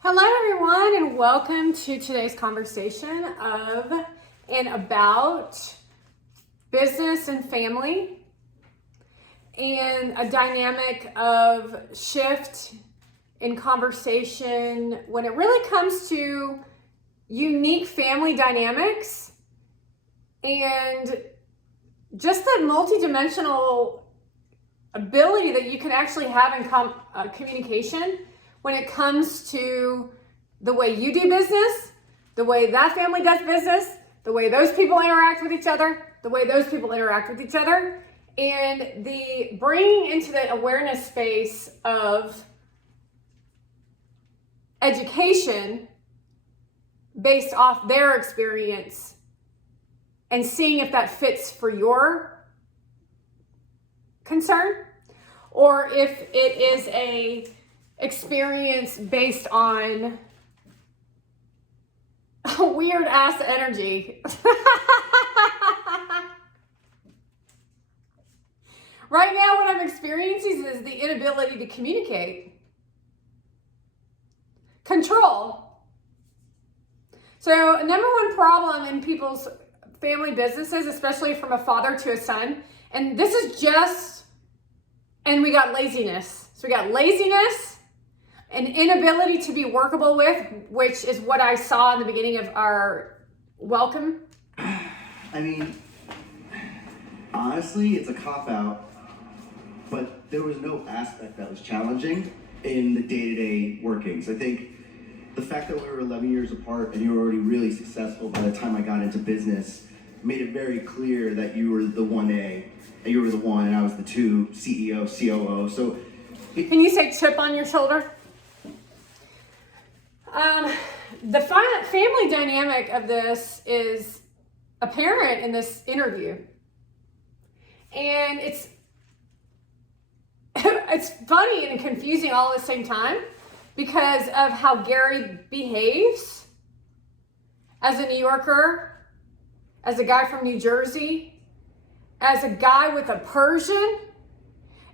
Hello, everyone, and welcome to today's conversation of and about business and family and a dynamic of shift in conversation when it really comes to unique family dynamics and just the multidimensional ability that you can actually have in communication when it comes to the way you do business, the way that family does business, the way those people interact with each other, the way those people interact with each other, and the bringing into the awareness space of education based off their experience and seeing if that fits for your concern or if it is a experience based on weird ass energy. Right now, what I'm experiencing is the inability to communicate. Control. So, number one problem in people's family businesses, especially from a father to a son, and this is just, and we got laziness. So we got laziness, an inability to be workable with, which is what I saw in the beginning of our welcome. I mean, honestly, it's a cop-out, but there was no aspect that was challenging in the day-to-day workings. I think the fact that we were 11 years apart and you were already really successful by the time I got into business made it very clear that you were the 1A, and you were the 1 and I was the 2, CEO, COO. So can you say chip on your shoulder? The family dynamic of this is apparent in this interview. And it's funny and confusing all at the same time because of how Gary behaves as a New Yorker, as a guy from New Jersey, as a guy with a Persian,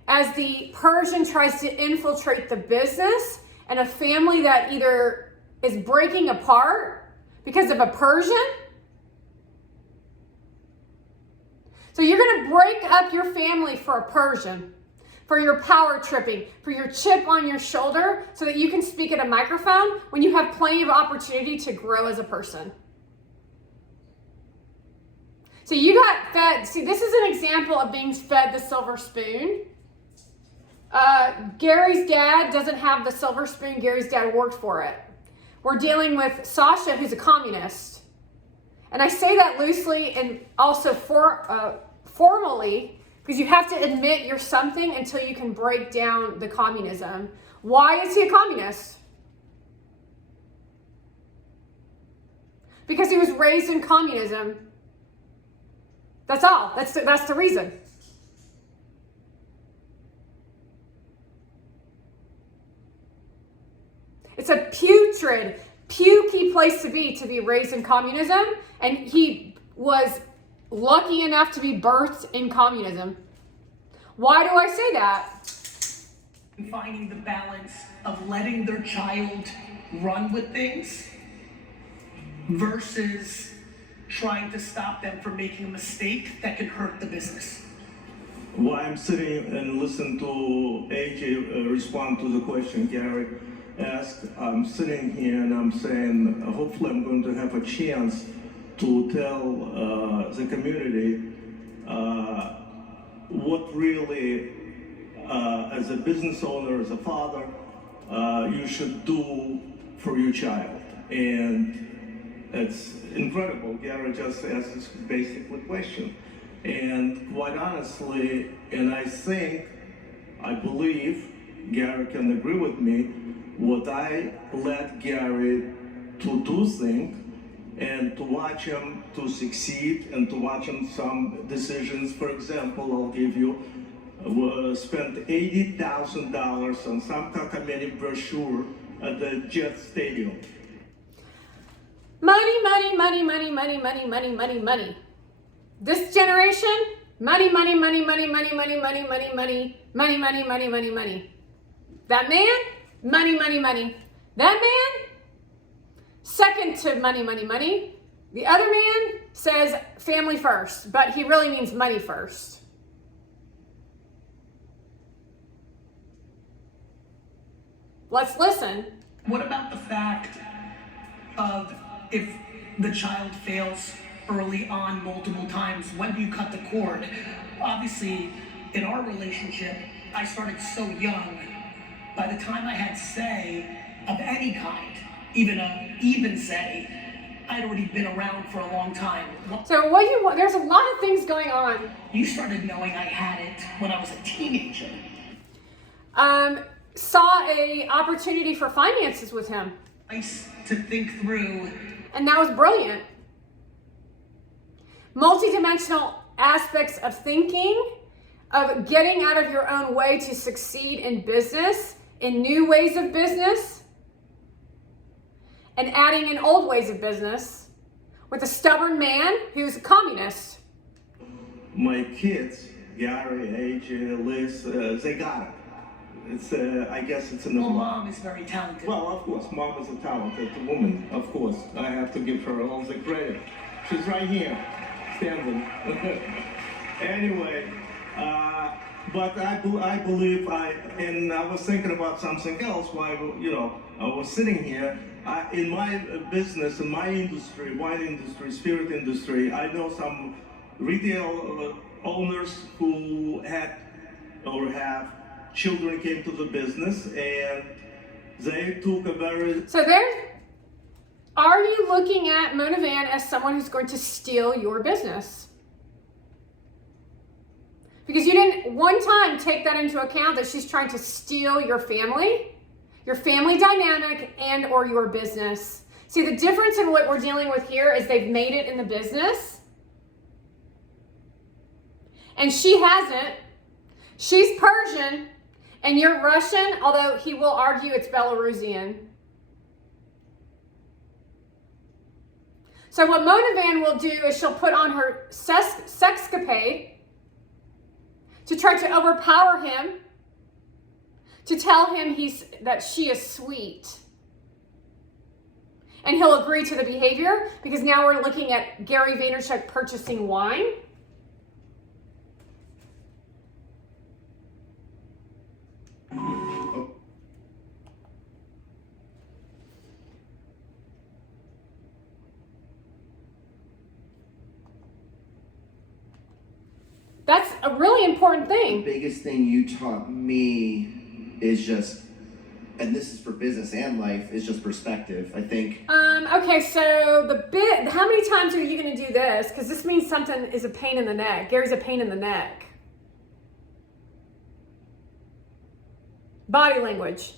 as the Persian tries to infiltrate the business and a family that either is breaking apart because of a Persian. So you're going to break up your family for a Persian, for your power tripping, for your chip on your shoulder so that you can speak at a microphone when you have plenty of opportunity to grow as a person. So you got fed. See, this is an example of being fed the silver spoon. Gary's dad doesn't have the silver spoon. Gary's dad worked for it. We're dealing with Sasha, who's a communist. And I say that loosely and also formally, because you have to admit you're something until you can break down the communism. Why is he a communist? Because he was raised in communism. That's all. That's the reason. It's a putrid, pukey place to be raised in communism, and he was lucky enough to be birthed in communism. Why do I say that? Finding the balance of letting their child run with things versus trying to stop them from making a mistake that can hurt the business. While I'm sitting and listening to AJ respond to the question Gary asked, I'm sitting here and I'm saying, hopefully I'm going to have a chance to tell the community what really, as a business owner, as a father, you should do for your child. And it's incredible. Gary just asked this basic question. And quite honestly, and I believe, Gary can agree with me, what I let Gary to do things and to watch him to succeed and to watch him some decisions. For example, I'll give you, spent $80,000 on some Kakameni brochure at the Jet Stadium. Money, money, money, money, money, money, money, money, money. This generation, money, money, money, money, money, money, money, money, money, money, money, money, money, money. That man, money, money, money. That man, second to money, money, money. The other man says family first, but he really means money first. Let's listen. What about the fact of if the child fails early on multiple times, when do you cut the cord? Obviously, in our relationship, I started so young. By the time I had say of any kind, even a even say, I'd already been around for a long time. So what you want, there's a lot of things going on. You started knowing I had it when I was a teenager. Saw a opportunity for finances with him, Nice to think through. and that was brilliant. Multidimensional aspects of thinking, of getting out of your own way to succeed in business, in new ways of business, and adding in old ways of business with a stubborn man who's a communist. My kids, Gary, AJ, Liz, they got it. It's, I guess it's in the Well, blood. Mom is very talented. Well, of course, Mom is a talented woman, of course. I have to give her all the credit. She's right here, standing. Anyway, but I believe and I was thinking about something else while, I was sitting here. In my business, in my industry, wine industry, spirit industry, I know some retail owners who had or have children came to the business and they took a very... So are you looking at Mona Van as someone who's going to steal your business? Because you didn't one time take that into account, that she's trying to steal your family dynamic, and or your business. See, the difference in what we're dealing with here is they've made it in the business. And she hasn't. She's Persian, and you're Russian, although he will argue it's Belarusian. So what Mona Van will do is she'll put on her sexcapade to try to overpower him, to tell him that she is sweet. And he'll agree to the behavior, because now we're looking at Gary Vaynerchuk purchasing wine. That's a really important The thing. biggest thing you taught me is just, and this is for business and life, is just perspective. I think Okay, so how many times are you going to do this? Because this means something is a pain in the neck. Gary's a pain in the neck. Body language.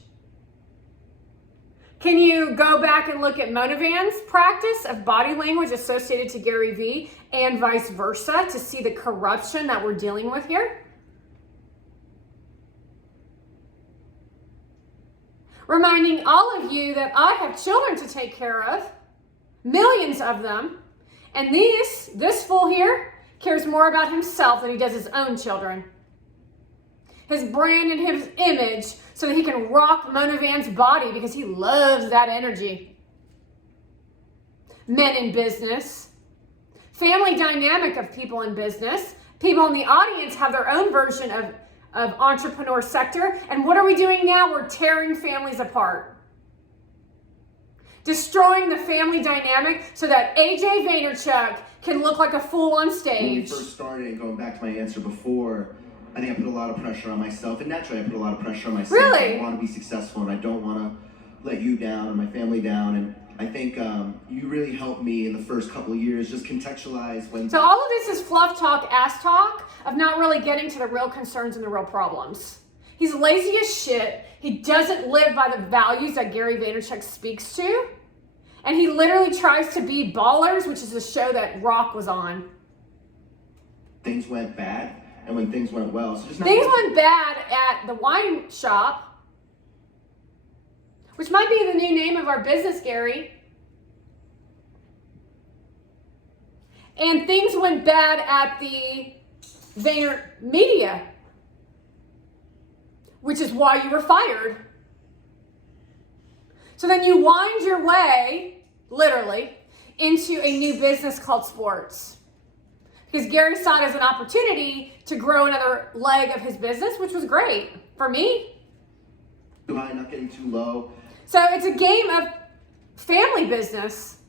Can you go back and look at Mona Van's practice of body language associated to Gary Vee and vice versa to see the corruption that we're dealing with here? Reminding all of you that I have children to take care of, millions of them, and this fool here cares more about himself than he does his own children. His brand and his image, so that he can rock Mona Van's body because he loves that energy. Men in business, family dynamic of people in business. People in the audience have their own version of entrepreneur sector. And what are we doing now? We're tearing families apart. Destroying the family dynamic so that AJ Vaynerchuk can look like a fool on when we stage. first started, and going back to my answer before, I think I put a lot of pressure on myself, and naturally I put a lot of pressure on myself. Really? I want to be successful, and I don't want to let you down or my family down. And I think you really helped me in the first couple of years just contextualize when... So all of this is fluff talk, ass talk, of not really getting to the real concerns and the real problems. He's lazy as shit. He doesn't live by the values that Gary Vaynerchuk speaks to. And he literally tries to be Ballers, which is a show that Rock was on. things went bad and when things went well. So just not Things went bad at the wine shop, which might be the new name of our business, Gary. And things went bad at the Vayner Media, which is why you were fired. So then you wind your way, literally, into a new business called sports. Because Gary saw it as an opportunity to grow another leg of his business, which was great for me. Too high, not getting too low. So it's a game of family business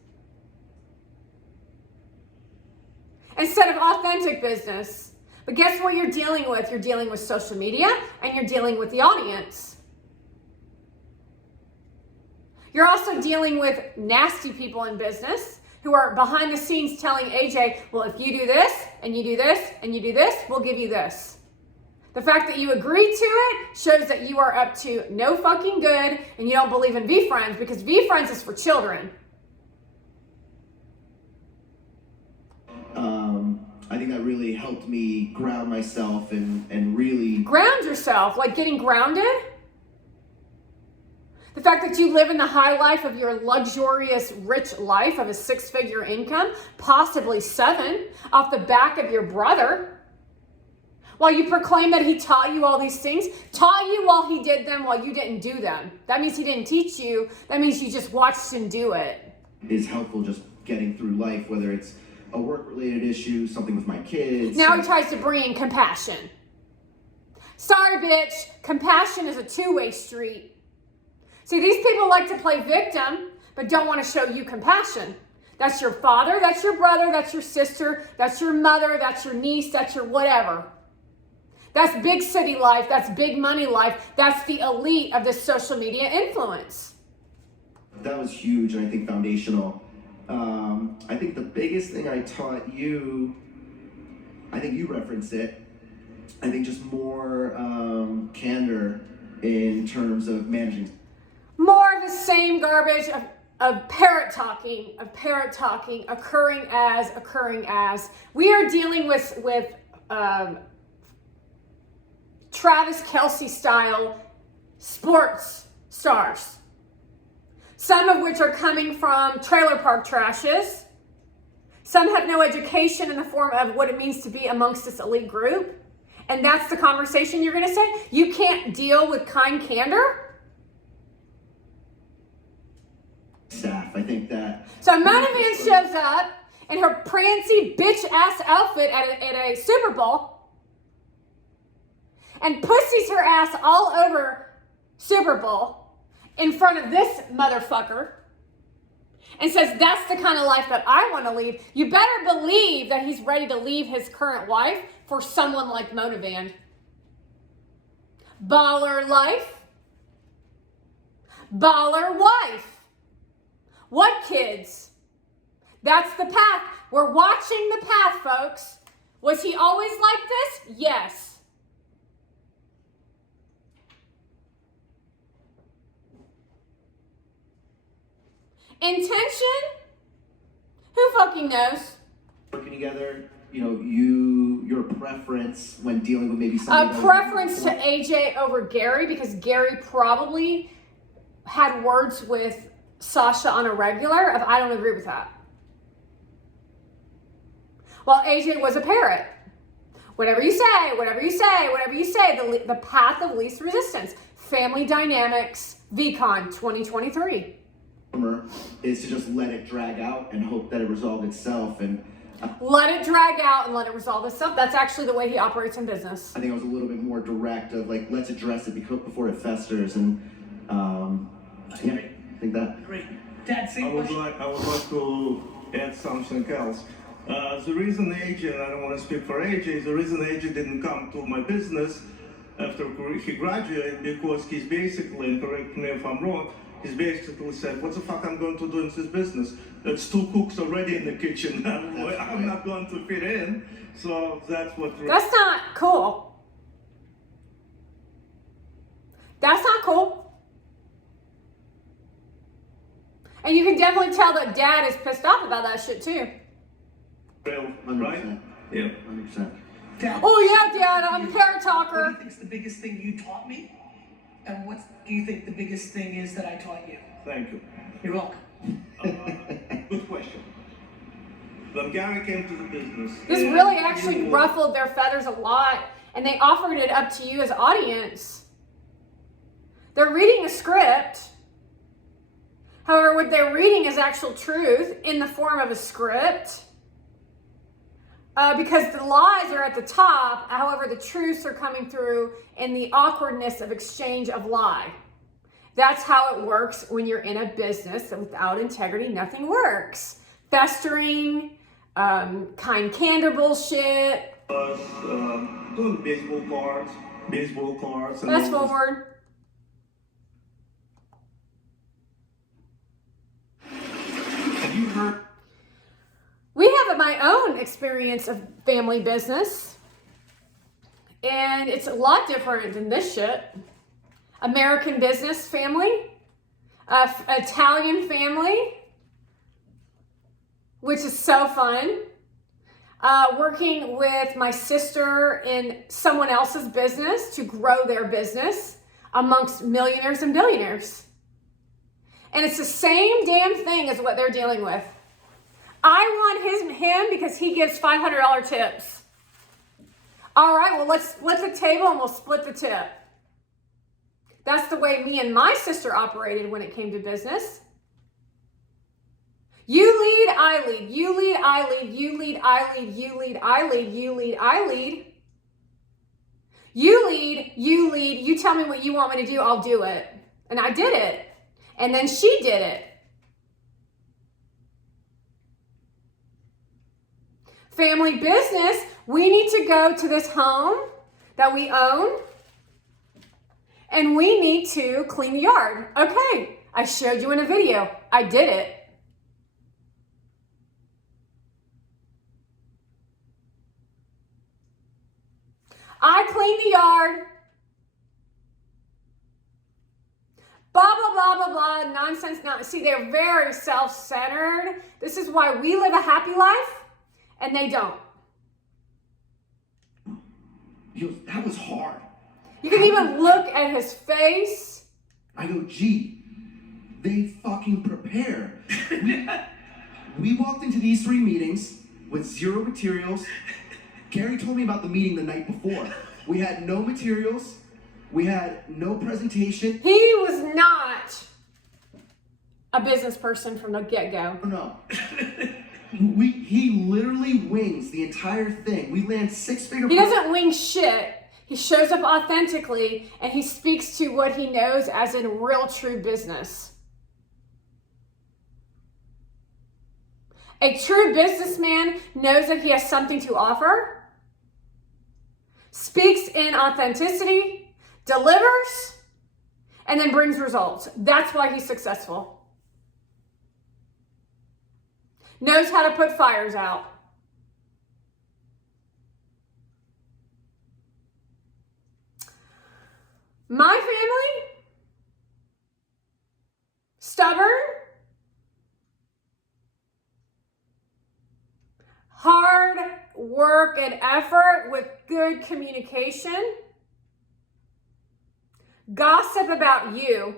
instead of authentic business. But guess what you're dealing with? You're dealing with social media and you're dealing with the audience. You're also dealing with nasty people in business who are behind the scenes telling AJ, well, if you do this and you do this and you do this, we'll give you this. The fact that you agreed to it shows that you are up to no fucking good and you don't believe in VeeFriends, because VeeFriends is for children. I think that really helped me ground myself and really Ground yourself, like getting grounded. The fact that you live in the high life of your luxurious, rich life of a 6-figure income, possibly 7, off the back of your brother, while you proclaim that he taught you all these things, taught you while he did them, while you didn't do them. That means he didn't teach you. That means you just watched him do it. is helpful just getting through life, whether it's a work-related issue, something with my kids. Now he tries to bring in compassion. Sorry, bitch. Compassion is a two-way street. See, these people like to play victim, but don't want to show you compassion. That's your father, that's your brother, that's your sister, that's your mother, that's your niece, that's your whatever. That's big city life, that's big money life, that's the elite of this social media influence. That was huge and I think foundational. I think the biggest thing I taught you, I think you referenced it, I think just more candor in terms of managing. More of the same garbage of parrot talking, occurring as. We are dealing with Travis Kelce style sports stars. Some of which are coming from trailer park trashes. Some have no education in the form of what it means to be amongst this elite group. And that's the conversation you're gonna say? You can't deal with kind candor? Staff, I think that. So Monovan shows up in her prancy bitch-ass outfit at a Super Bowl and pussies her ass all over Super Bowl in front of this motherfucker and says, that's the kind of life that I want to lead. You better believe that he's ready to leave his current wife for someone like Monovan. Baller life. Baller wife. What kids? That's the path. We're watching the path, folks. Was he always like this? Yes. Intention? Who fucking knows? Working together, you know, your preference when dealing with maybe A something. preference to AJ over Gary, because Gary probably had words with Sasha on a regular of, I don't agree with that. Well, AJ was a parrot. Whatever you say, the path of least resistance. Family dynamics, VCon 2023. Is to just let it drag out and hope that it resolves itself. And Let it drag out and let it resolve itself. That's actually the way he operates in business. I think I was a little bit more direct of like, let's address it before it festers. And yeah, I think that. Great. Dad, same I would question. like to add something else. The reason AJ, and I don't want to speak for AJ, the reason AJ didn't come to my business after he graduated, because he's basically, and correct me if I'm wrong, he's basically said, what the fuck I'm going to do in this business? It's 2 cooks already in the kitchen. I'm not going to fit in. So that's what... That's not cool. That's not cool. And you can definitely tell that Dad is pissed off about that shit too. Right? 100%. Yeah. 100%. Dad, Oh yeah, Dad, I'm a parrot what do talker. you think's the biggest thing you taught me? And what do you think the biggest thing is that I taught you? Thank you. You're welcome. Good question. When Gary came to the business... This and really he actually was- ruffled their feathers a lot, and they offered it up to you as audience. They're reading a script, However, what they're reading is actual truth in the form of a script. Because the lies are at the top, however, the truths are coming through in the awkwardness of exchange of lie. That's how it works when you're in a business, and without integrity, nothing works. Festering, kind candor bullshit. Doing baseball cards. And Fast all this. forward. Have you heard? We have my own experience of family business, and it's a lot different than this shit. American business family, Italian family, which is so fun. Working with my sister in someone else's business to grow their business amongst millionaires and billionaires. And it's the same damn thing as what they're dealing with. I want him because he gives $500 tips. All right, well, let's split the table and we'll split the tip. That's the way me and my sister operated when it came to business. You lead, I lead. You lead, I lead. You lead, I lead. You lead, I lead. You lead, I lead. You lead, you lead. You tell me what you want me to do, I'll do it. And I did it. And then she did it. Family business, we need to go to this home that we own and we need to clean the yard. Okay, I showed you in a video. I did it. I cleaned the yard. Blah, blah, blah, blah, blah, nonsense. See, they're very self-centered. This is why we live a happy life. And they don't. He goes, that was hard. You can even look at his face. I go, gee, they fucking prepare. We walked into these 3 meetings with 0 materials. Gary told me about the meeting the night before. We had no materials. We had no presentation. He was not a business person from the get-go. No. He literally wings the entire thing. We land 6-figure. He doesn't wing shit. He shows up authentically and he speaks to what he knows as in real true business. A true businessman knows that he has something to offer, speaks in authenticity, delivers, and then brings results. That's why he's successful. Knows how to put fires out. My family, stubborn, hard work and effort with good communication, gossip about you.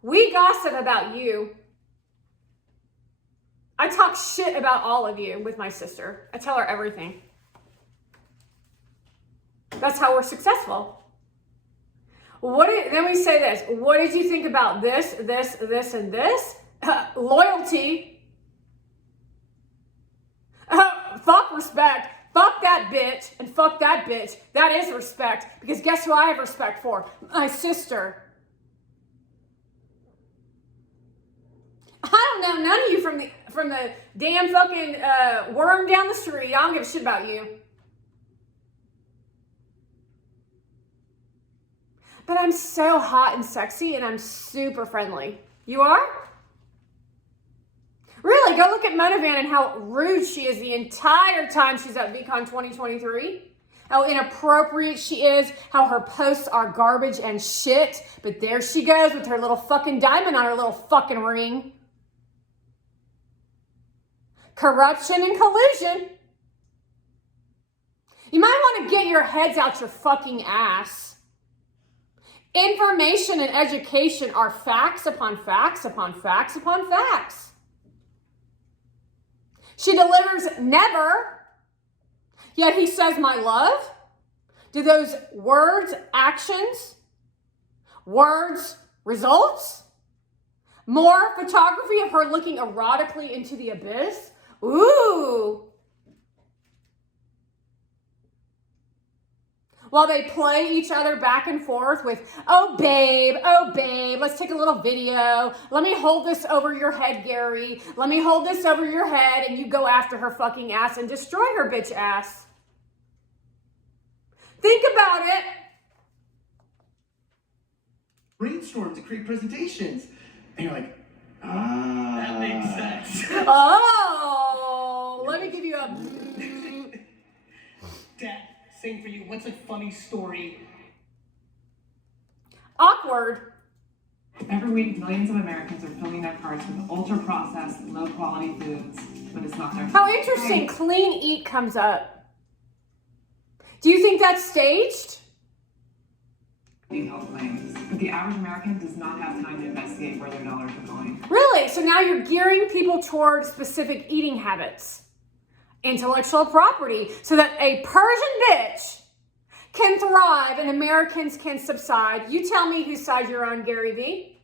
We gossip about you. I talk shit about all of you with my sister. I tell her everything. That's how we're successful. Then we say this. What did you think about this, this, this, and this? Loyalty. Fuck respect. Fuck that bitch and fuck that bitch. That is respect. Because guess who I have respect for? My sister. I don't know none of you from the damn fucking worm down the street. I don't give a shit about you. But I'm so hot and sexy and I'm super friendly. You are? Really, go look at Monovan and how rude she is the entire time she's at VCon 2023. How inappropriate she is, how her posts are garbage and shit. But there she goes with her little fucking diamond on her little fucking ring. Corruption and collusion. You might want to get your heads out your fucking ass. Information and education are facts upon facts upon facts upon facts. She delivers never, yet he says my love. Do those words, actions, words Results? More photography of her looking erotically into the abyss? Ooh. While they play each other back and forth with, oh babe, let's take a little video. Let me hold this over your head, Gary. Let me hold this over your head, and you go after her fucking ass and destroy her bitch ass. Think about it. Brainstorm to create presentations. And you're like, ah. That makes sense. Oh, let me give you a... Dad, same for you. What's a funny story? Awkward. Every week, millions of Americans are filling their carts with ultra-processed, low-quality foods, but it's not their fault. How interesting. Clean Eat comes up. Do you think that's staged? Health claims, but the average American does not have time to investigate where their dollars are going. Really? So now you're gearing people towards specific eating habits. Intellectual property, so that a Persian bitch can thrive and Americans can subside. You tell me whose side you're on, Gary Vee.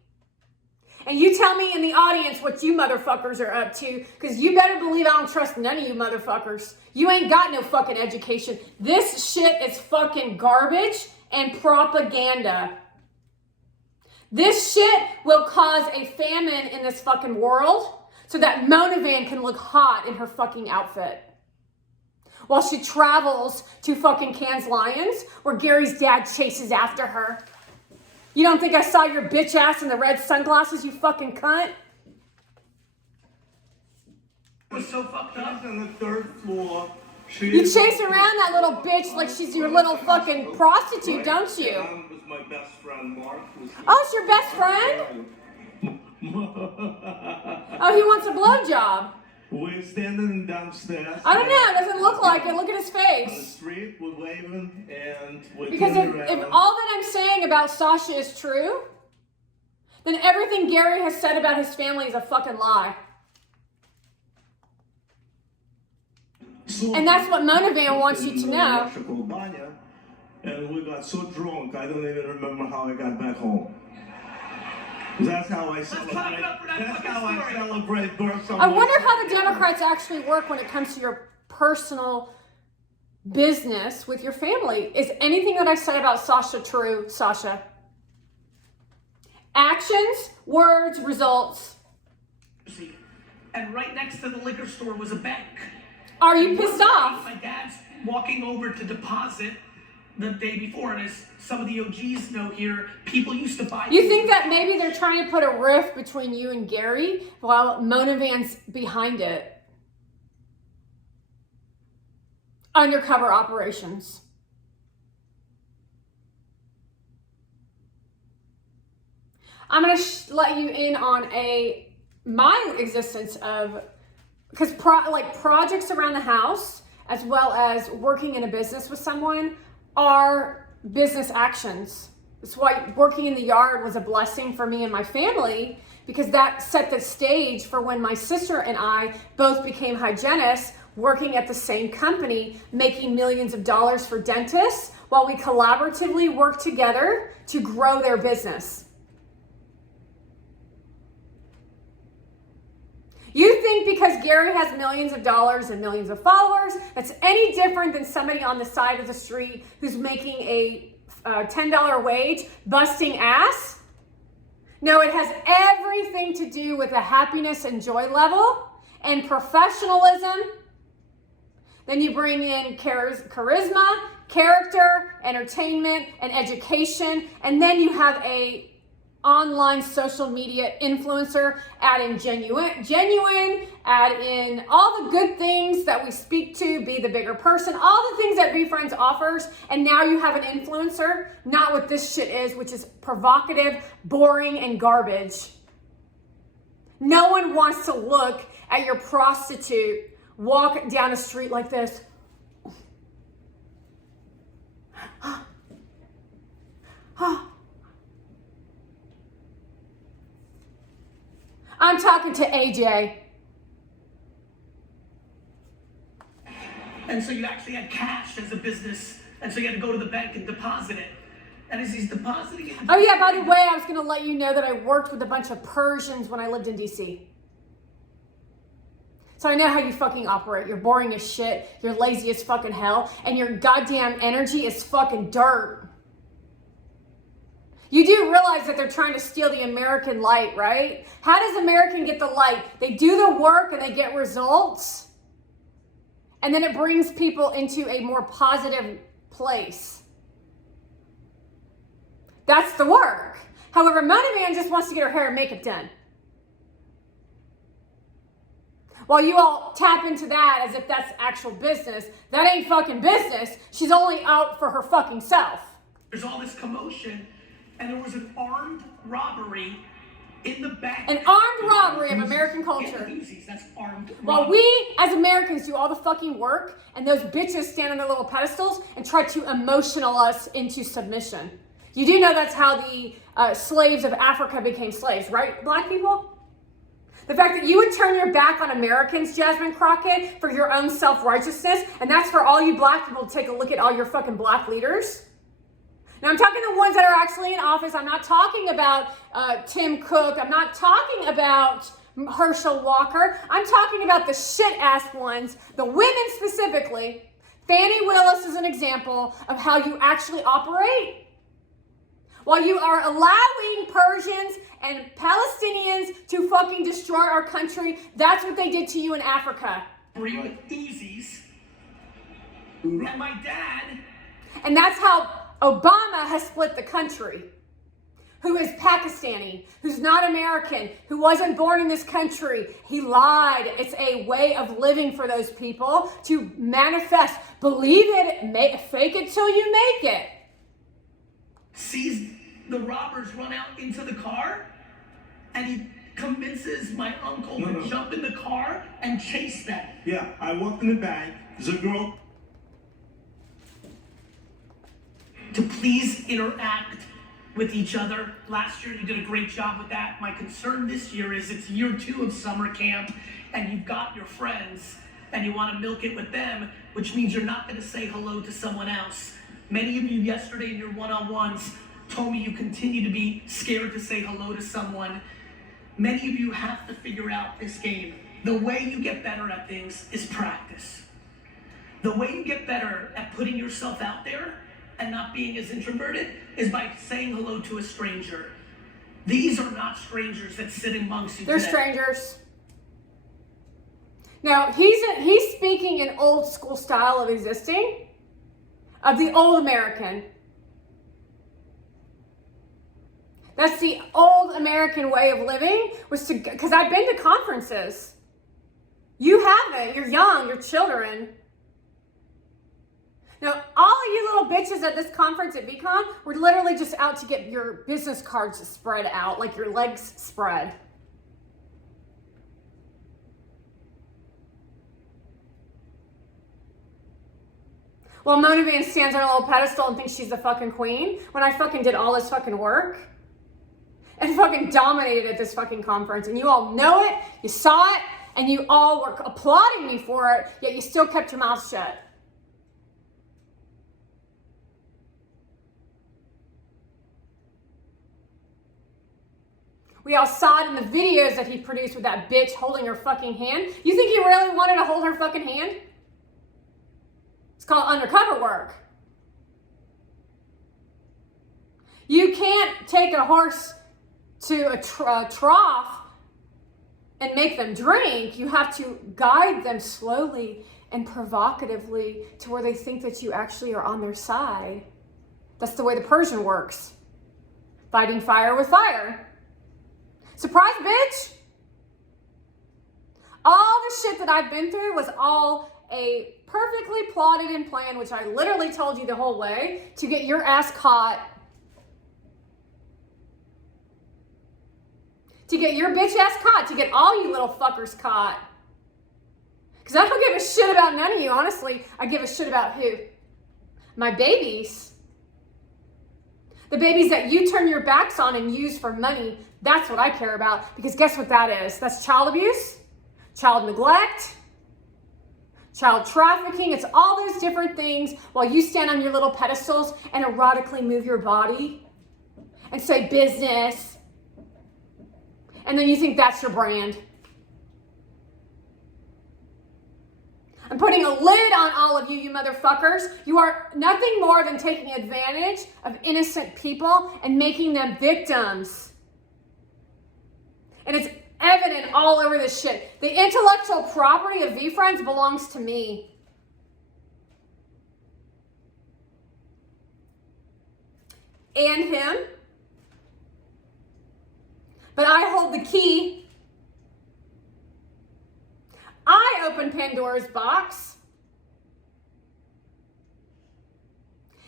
And you tell me in the audience what you motherfuckers are up to, because you better believe I don't trust none of you motherfuckers. You ain't got no fucking education. This shit is fucking garbage and propaganda. This shit will cause a famine in this fucking world so that Mona Van can look hot in her fucking outfit while she travels to fucking Cannes Lions, where Gary's dad chases after her. You don't think I saw your bitch ass in the red sunglasses, you fucking cunt? It was so fucked up. She's on the third floor. You chase around that little bitch like she's your little fucking prostitute, don't you? I'm with my best friend Mark. Oh, it's your best friend? Oh, he wants a blowjob. We're standing downstairs. I don't know, it doesn't look like it. Look at his On the face. street, we're waving and we're Because turning if around. all that I'm saying about Sasha is true, then everything Gary has said about his family is a fucking lie. And that's what Mona Van wants you to know. And we got so drunk, I don't even remember how I got back home. That's how I clap celebrate. it up for that That's fucking how I story. celebrate births. I wonder how the Democrats actually work when it comes to your personal business with your family. Is anything that I said about Sasha true, Sasha? Actions, words, results. And right next to the liquor store was a bank. Are you pissed off? My dad's walking over to deposit the day before, and as some of the OGs know here, people used to buy. You think that maybe they're trying to put a rift between you and Gary while Mona Van's behind it? Undercover operations. I'm going to let you in on my existence of, because projects around the house, as well as working in a business with someone, are business actions. That's why working in the yard was a blessing for me and my family, because that set the stage for when my sister and I both became hygienists, working at the same company, making millions of dollars for dentists, while we collaboratively worked together to grow their business. You think because Gary has millions of dollars and millions of followers, that's any different than somebody on the side of the street who's making a $10 wage, busting ass? No, it has everything to do with the happiness and joy level and professionalism. Then you bring in charisma, character, entertainment, and education, and then you have a online social media influencer, add in genuine, add in all the good things that we speak to, be the bigger person, all the things that BeFriends offers, and now you have an influencer, not what this shit is, which is provocative, boring, and garbage. No one wants to look at your prostitute walk down a street like this. I'm talking to AJ. And so you actually had cash as a business, and so you had to go to the bank and deposit it. And as he's depositing it. Oh yeah, by the way, I was gonna let you know that I worked with a bunch of Persians when I lived in DC. So I know how you fucking operate. You're boring as shit, you're lazy as fucking hell, and your goddamn energy is fucking dirt. You do realize that they're trying to steal the American light, right? How does American get the light? They do the work and they get results. And then it brings people into a more positive place. That's the work. However, Monovan just wants to get her hair and makeup done. While you all tap into that as if that's actual business, that ain't fucking business. She's only out for her fucking self. There's all this commotion, and there was an armed robbery in the back. An armed robbery of American culture. That's armed While robbery. we, as Americans, do all the fucking work, and those bitches stand on their little pedestals and try to emotional us into submission. You do know that's how the slaves of Africa became slaves, right, black people? The fact that you would turn your back on Americans, Jasmine Crockett, for your own self-righteousness, and that's for all you black people to take a look at all your fucking black leaders. Now, I'm talking the ones that are actually in office. I'm not talking about Tim Cook. I'm not talking about Herschel Walker. I'm talking about the shit-ass ones, the women specifically. Fannie Willis is an example of how you actually operate. While you are allowing Persians and Palestinians to fucking destroy our country, that's what they did to you in Africa. With Uzis. And my dad. And that's how Obama has split the country. Who is Pakistani, who's not American, who wasn't born in this country. He lied. It's a way of living for those people to manifest. Believe it, fake it till you make it. Sees the robbers run out into the car, and he convinces my uncle to jump in the car and chase them. Yeah, I walked in the bank. The girl. To please interact with each other. Last year you did a great job with that. My concern this year is it's year 2 of summer camp, and you've got your friends, and you want to milk it with them, which means you're not going to say hello to someone else. Many of you yesterday in your one-on-ones told me you continue to be scared to say hello to someone. Many of you have to figure out this game. The way you get better at things is practice. The way you get better at putting yourself out there and not being as introverted is by saying hello to a stranger. These are not strangers that sit amongst you. They're today. strangers. Now, he's speaking in old school style of existing, of the old American. That's the old American way of living, was to, because I've been to conferences. You haven't. You're young. You're children. Now, all of you little bitches at this conference at VCon were literally just out to get your business cards spread out, like your legs spread. While Mona Van stands on a little pedestal and thinks she's the fucking queen, when I fucking did all this fucking work and fucking dominated at this fucking conference, and you all know it, you saw it, and you all were applauding me for it, yet you still kept your mouth shut. We all saw it in the videos that he produced with that bitch holding her fucking hand. You think he really wanted to hold her fucking hand? It's called undercover work. You can't take a horse to a trough and make them drink. You have to guide them slowly and provocatively to where they think that you actually are on their side. That's the way the Persian works. Fighting fire with fire. Surprise, bitch! All the shit that I've been through was all a perfectly plotted and planned, which I literally told you the whole way, to get your ass caught. To get your bitch ass caught. To get all you little fuckers caught. Because I don't give a shit about none of you, honestly. I give a shit about who? My babies. The babies that you turn your backs on and use for money. That's what I care about. Because guess what that is? That's child abuse, child neglect, child trafficking. It's all those different things while you stand on your little pedestals and erotically move your body and say business. And then you think that's your brand. I'm putting a lid on all of you, you motherfuckers. You are nothing more than taking advantage of innocent people and making them victims. And it's evident all over this shit. The intellectual property of VeeFriends belongs to me. And him. But I hold the key. I opened Pandora's box.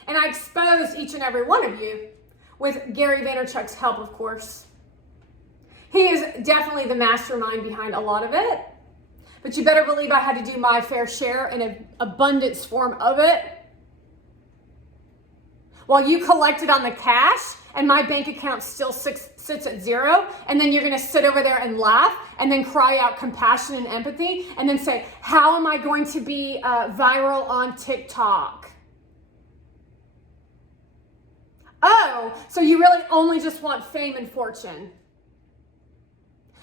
And I exposed each and every one of you with Gary Vaynerchuk's help, of course. He is definitely the mastermind behind a lot of it. But you better believe I had to do my fair share in an abundance form of it. While you collected on the cash and my bank account still sits at zero, and then you're gonna sit over there and laugh and then cry out compassion and empathy and then say, how am I going to be viral on TikTok? Oh, so you really only just want fame and fortune.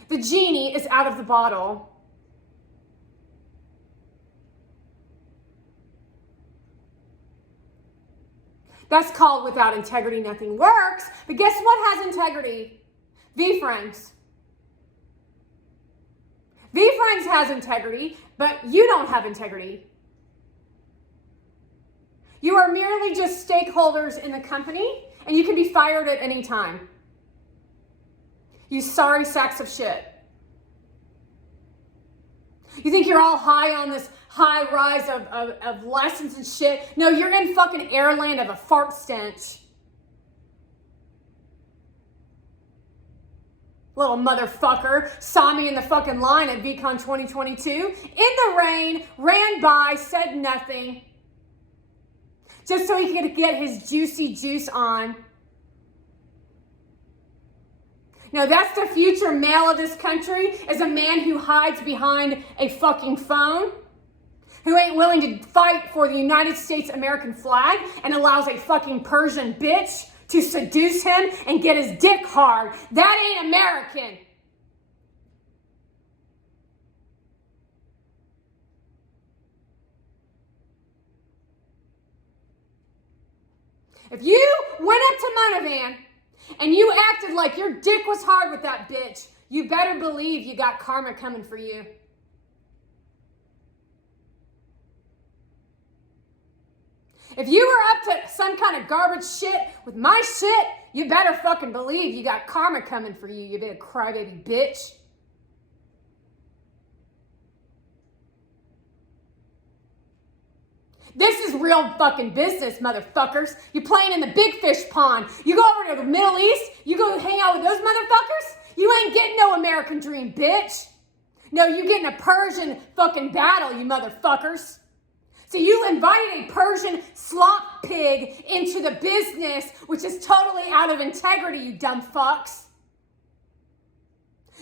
The genie is out of the bottle. That's called without integrity, nothing works. But guess what has integrity? VeeFriends. VeeFriends has integrity, but you don't have integrity. You are merely just stakeholders in the company, and you can be fired at any time. You sorry sacks of shit. You think you're all high on this high rise of lessons and shit. No, you're in fucking airland of a fart stench. Little motherfucker saw me in the fucking line at VCon 2022. In the rain, ran by, said nothing. Just so he could get his juicy juice on. Now that's the future male of this country, is a man who hides behind a fucking phone, who ain't willing to fight for the United States American flag and allows a fucking Persian bitch to seduce him and get his dick hard. That ain't American. If you went up to Monovan and you acted like your dick was hard with that bitch, you better believe you got karma coming for you. If you were up to some kind of garbage shit with my shit, you better fucking believe you got karma coming for you, you big crybaby bitch. This is real fucking business, motherfuckers. You're playing in the big fish pond. You go over to the Middle East, you go hang out with those motherfuckers, you ain't getting no American dream, bitch. No, you getting a Persian fucking battle, you motherfuckers. So you invited a Persian slop pig into the business, which is totally out of integrity, you dumb fucks.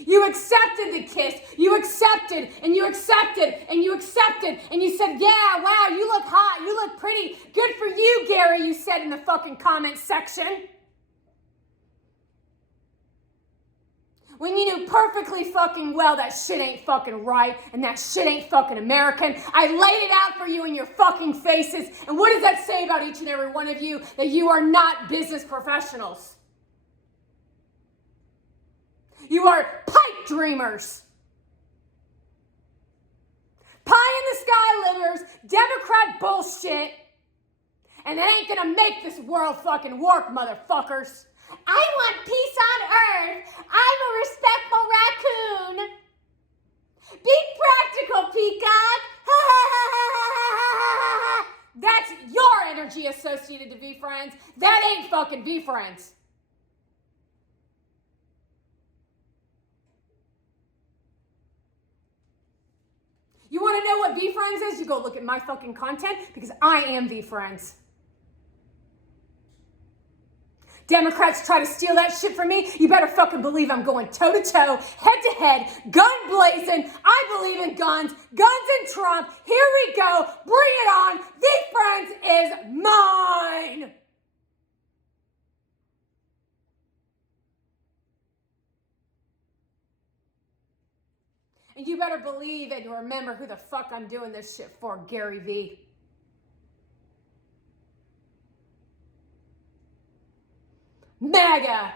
You accepted the kiss. You accepted, and you accepted, and you accepted, and you said, yeah, wow, you look hot, you look pretty. Good for you, Gary, you said in the fucking comment section. When you knew perfectly fucking well that shit ain't fucking right, and that shit ain't fucking American. I laid it out for you in your fucking faces. And what does that say about each and every one of you? That you are not business professionals. You are pipe dreamers. Pie in the sky livers, Democrat bullshit. And it ain't gonna make this world fucking work, motherfuckers. I want peace on earth. I'm a respectful raccoon. Be practical, peacock. That's your energy associated to VeeFriends. That ain't fucking VeeFriends. You want to know what VeeFriends is? You go look at my fucking content, because I am VeeFriends. Democrats try to steal that shit from me, you better fucking believe I'm going toe to toe, head to head, gun blazing. I believe in guns and Trump. Here we go. Bring it on. The France is mine. And you better believe and remember who the fuck I'm doing this shit for, Gary Vee. MAGA.